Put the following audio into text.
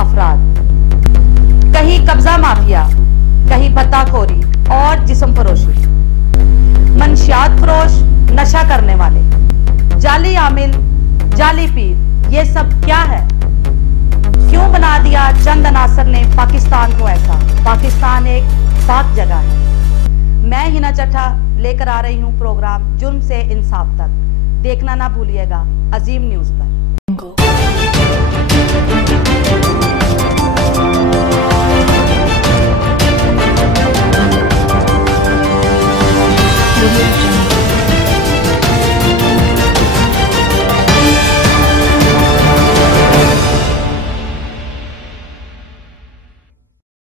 अफराद, कहीं कब्जा माफिया, कहीं भत्ताखोरी और जिस्म फरोशी, मंशियात फरोश, नशा करने वाले, जाली आमिल, जाली पीर, ये सब क्या है? क्यों बना दिया चंद अनासर ने पाकिस्तान को ऐसा? पाकिस्तान एक पाक जगह है। मैं हिना चट्टा लेकर आ रही हूँ प्रोग्राम जुर्म से इंसाफ तक। देखना ना भूलिएगा अजीम न्यूज़ पर।